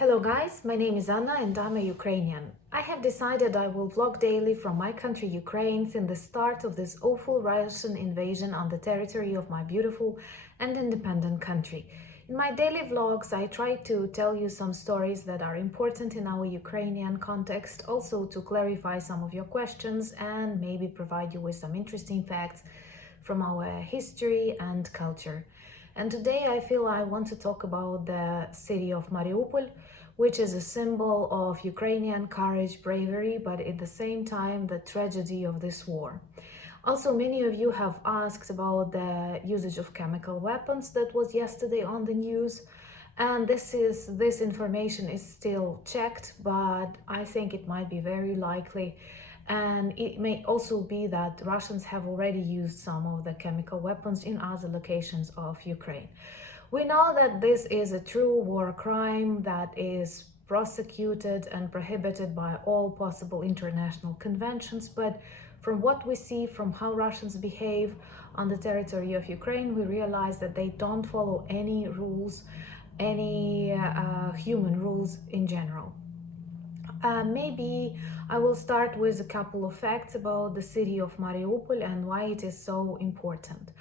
Hello guys, my name is Anna and I'm a Ukrainian. I have decided I will vlog daily from my country Ukraine since the start of this awful Russian invasion on the territory of my beautiful and independent country. In my daily vlogs, I try to tell you some stories that are important in our Ukrainian context, also to clarify some of your questions and maybe provide you with some interesting facts from our history and culture. And today I feel I want to talk about the city of Mariupol, which is a symbol of Ukrainian courage, bravery, but at the same time the tragedy of this war. Also, many of you have asked about the usage of chemical weapons that was yesterday on the news. And this information is still checked, but I think it might be very likely. And it may also be that Russians have already used some of the chemical weapons in other locations of Ukraine. We know that this is a true war crime that is prosecuted and prohibited by all possible international conventions, but from what we see, from how Russians behave on the territory of Ukraine, we realize that they don't follow any rules, any human rules in general. Maybe I will start with a couple of facts about the city of Mariupol and why it is so important.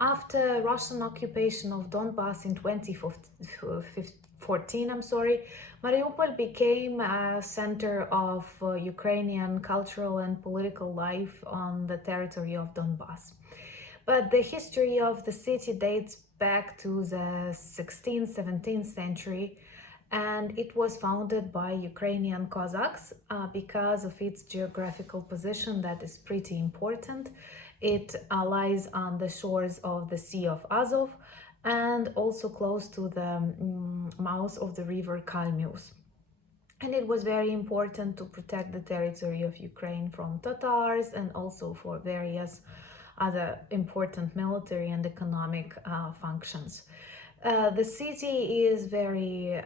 After Russian occupation of Donbass in 2014, Mariupol became a center of Ukrainian cultural and political life on the territory of Donbass. But the history of the city dates back to the 16th, 17th century, and it was founded by Ukrainian Cossacks because of its geographical position that is pretty important. It lies on the shores of the Sea of Azov and also close to the mouth of the river Kalmius. And it was very important to protect the territory of Ukraine from Tatars and also for various other important military and economic functions. The city is very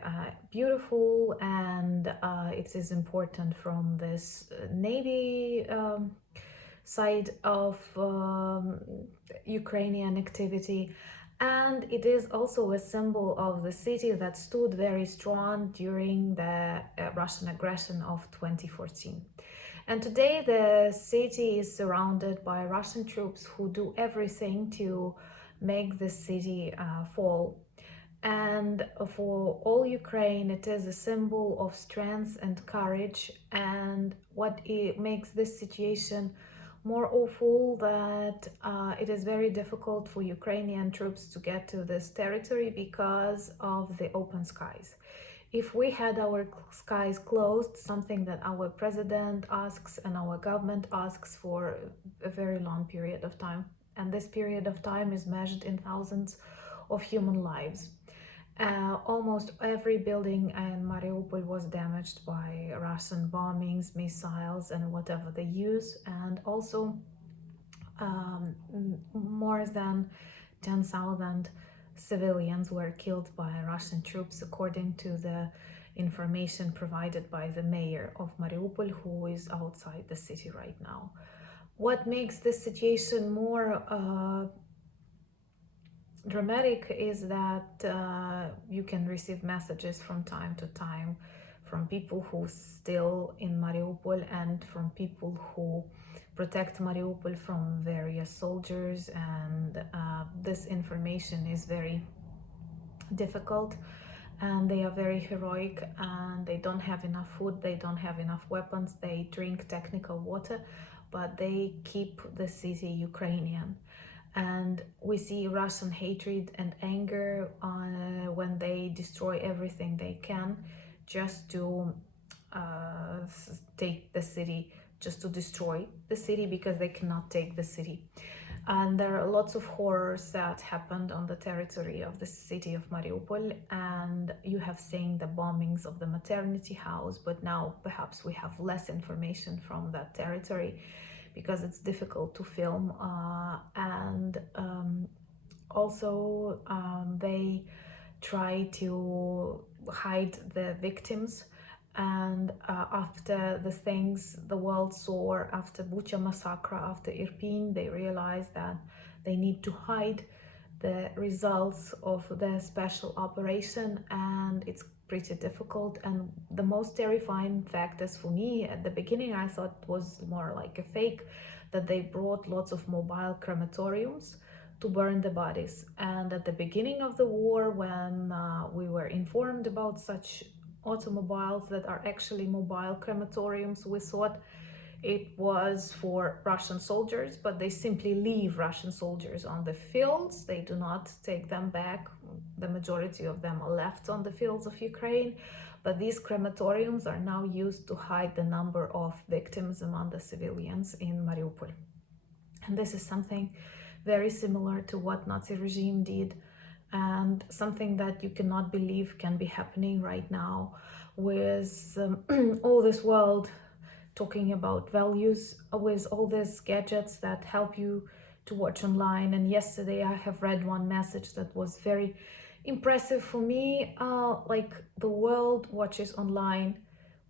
beautiful and it is important from this navy side of Ukrainian activity, and it is also a symbol of the city that stood very strong during the Russian aggression of 2014. And today the city is surrounded by Russian troops who do everything to make the city fall. And for all Ukraine, it is a symbol of strength and courage. And what it makes this situation more awful that it is very difficult for Ukrainian troops to get to this territory because of the open skies. If we had our skies closed, something that our president asks and our government asks for a very long period of time, and this period of time is measured in thousands of human lives. Almost every building in Mariupol was damaged by Russian bombings, missiles, and whatever they use. And also more than 10,000 civilians were killed by Russian troops, according to the information provided by the mayor of Mariupol, who is outside the city right now. What makes this situation more dramatic is that you can receive messages from time to time from people who still in Mariupol and from people who protect Mariupol from various soldiers, and this information is very difficult, and they are very heroic, and they don't have enough food, they don't have enough weapons, they drink technical water, but they keep the city Ukrainian. And we see Russian hatred and anger when they destroy everything they can just to take the city, just to destroy the city, because they cannot take the city. And there are lots of horrors that happened on the territory of the city of Mariupol, and you have seen the bombings of the maternity house, but now perhaps we have less information from that territory because it's difficult to film, and also they try to hide the victims. And after the things the world saw, after Bucha massacre, after Irpin, they realized that they need to hide the results of the special operation, and it's pretty difficult. And the most terrifying fact is, for me, at the beginning, I thought it was more like a fake, that they brought lots of mobile crematoriums to burn the bodies. And at the beginning of the war, when we were informed about such automobiles that are actually mobile crematoriums, we thought it was for Russian soldiers, but they simply leave Russian soldiers on the fields. They do not take them back. The majority of them are left on the fields of Ukraine. But these crematoriums are now used to hide the number of victims among the civilians in Mariupol. And this is something very similar to what Nazi regime did, and something that you cannot believe can be happening right now with all this world talking about values, with all these gadgets that help you to watch online. And yesterday I have read one message that was very impressive for me. Like, the world watches online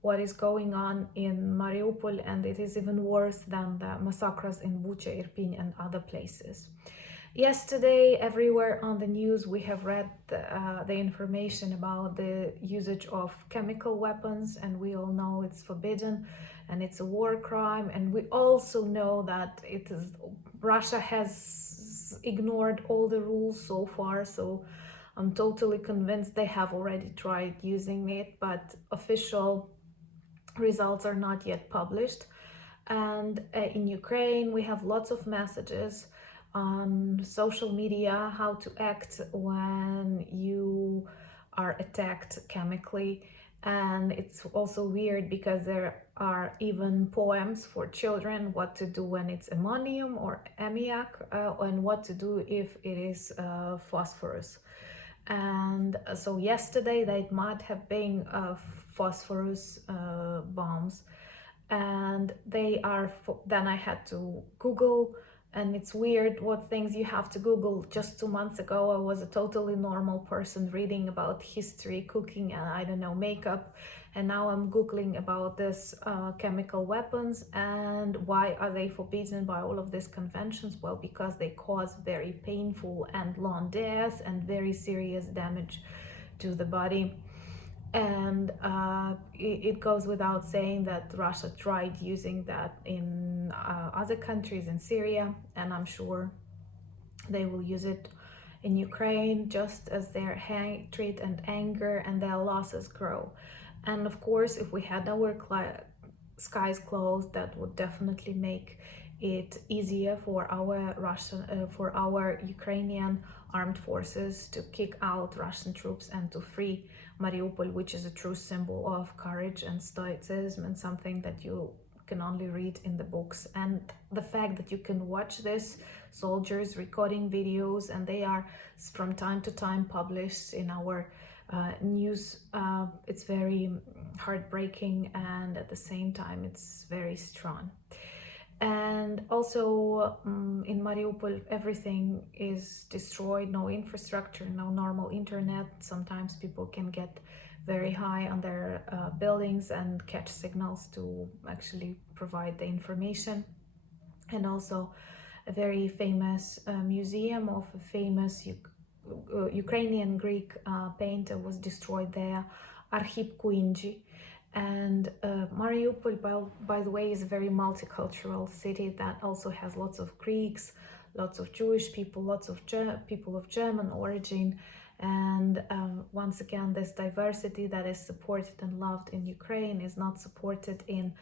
what is going on in Mariupol, and it is even worse than the massacres in Bucha, Irpin, and other places. Yesterday, everywhere on the news, we have read the information about the usage of chemical weapons, and we all know it's forbidden and it's a war crime. And we also know that Russia has ignored all the rules so far. So I'm totally convinced they have already tried using it, but official results are not yet published. And in Ukraine, we have lots of messages on social media how to act when you are attacked chemically. And it's also weird because there are even poems for children, what to do when it's ammonium or ammiac, and what to do if it is phosphorus. And so yesterday they might have been phosphorus bombs, and then I had to Google. And it's weird what things you have to Google. Just 2 months ago, I was a totally normal person reading about history, cooking, and I don't know, makeup. And now I'm Googling about this chemical weapons, and why are they forbidden by all of these conventions? Well, because they cause very painful and long deaths and very serious damage to the body. And it goes without saying that Russia tried using that in other countries, in Syria, and I'm sure they will use it in Ukraine, just as their hatred and anger and their losses grow. And of course, if we had our skies closed, that would definitely make it easier for our Ukrainian armed forces to kick out Russian troops and to free Mariupol, which is a true symbol of courage and stoicism, and something that you can only read in the books. And the fact that you can watch this, soldiers recording videos, and they are from time to time published in our news, it's very heartbreaking, and at the same time it's very strong. And also in Mariupol, everything is destroyed, no infrastructure, no normal internet. Sometimes people can get very high on their buildings and catch signals to actually provide the information. And also a very famous museum of a famous Ukrainian Greek painter was destroyed there, Archip Kuinji. And Mariupol, by the way, is a very multicultural city that also has lots of Greeks, lots of Jewish people, lots of people of German origin. And once again, this diversity that is supported and loved in Ukraine is not supported in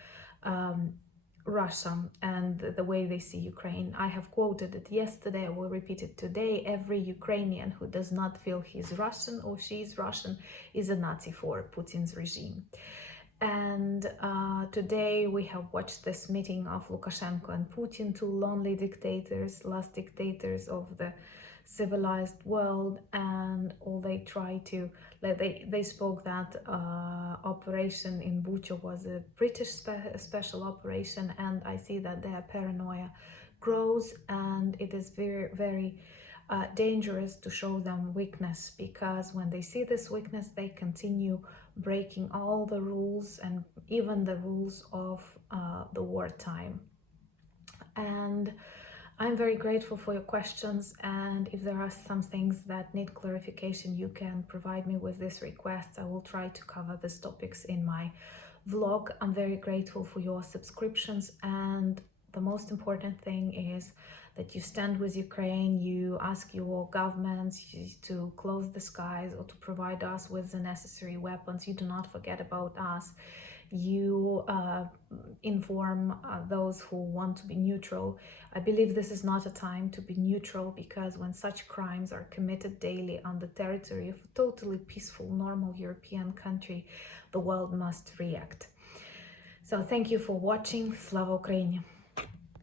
Russia and the way they see Ukraine. I have quoted it yesterday, I will repeat it today. Every Ukrainian who does not feel he's Russian or she's Russian is a Nazi for Putin's regime. And today we have watched this meeting of Lukashenko and Putin, two lonely dictators, last dictators of the civilized world, and all they try to, they spoke that operation in Bucha was a British special operation, and I see that their paranoia grows, and it is very, very dangerous to show them weakness, because when they see this weakness, they continue breaking all the rules and even the rules of the wartime. And I'm very grateful for your questions, and if there are some things that need clarification, you can provide me with this request. I will try to cover these topics in my vlog. I'm very grateful for your subscriptions, and the most important thing is that you stand with Ukraine, you ask your governments to close the skies or to provide us with the necessary weapons. You do not forget about us. You inform those who want to be neutral. I believe this is not a time to be neutral, because when such crimes are committed daily on the territory of a totally peaceful, normal European country, the world must react. So thank you for watching. Slava Ukraini!